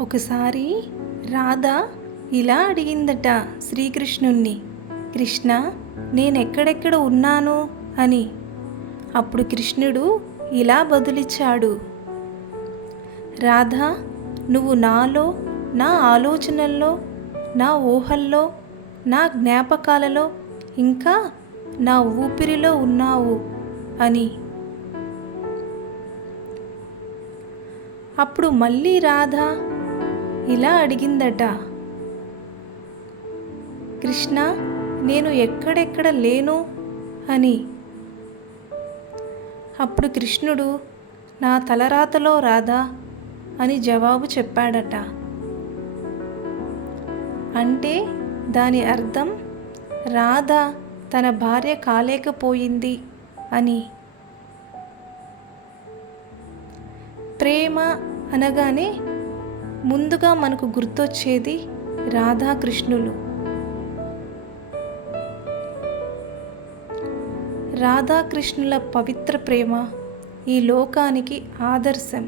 ఒకసారి రాధ ఇలా అడిగిందట శ్రీకృష్ణుణ్ణి, కృష్ణ, నేనెక్కడెక్కడ ఉన్నాను అని. అప్పుడు కృష్ణుడు ఇలా బదులిచ్చాడు, రాధా, నువ్వు నాలో, నా ఆలోచనల్లో, నా ఊహల్లో, నా జ్ఞాపకాలలో, ఇంకా నా ఊపిరిలో ఉన్నావు అని. అప్పుడు మళ్ళీ రాధ ఇలా అడిగిందట, కృష్ణ, నేను ఎక్కడెక్కడ లేను అని. అప్పుడు కృష్ణుడు, నా తలరాతలో రాధా అని జవాబు చెప్పాడట. అంటే దాని అర్థం రాధ తన భార్య కాలేకపోయింది అని. ప్రేమ అనగానే ముందుగా మనకు గుర్తొచ్చేది రాధాకృష్ణులు. రాధాకృష్ణుల పవిత్ర ప్రేమ ఈ లోకానికి ఆదర్శం.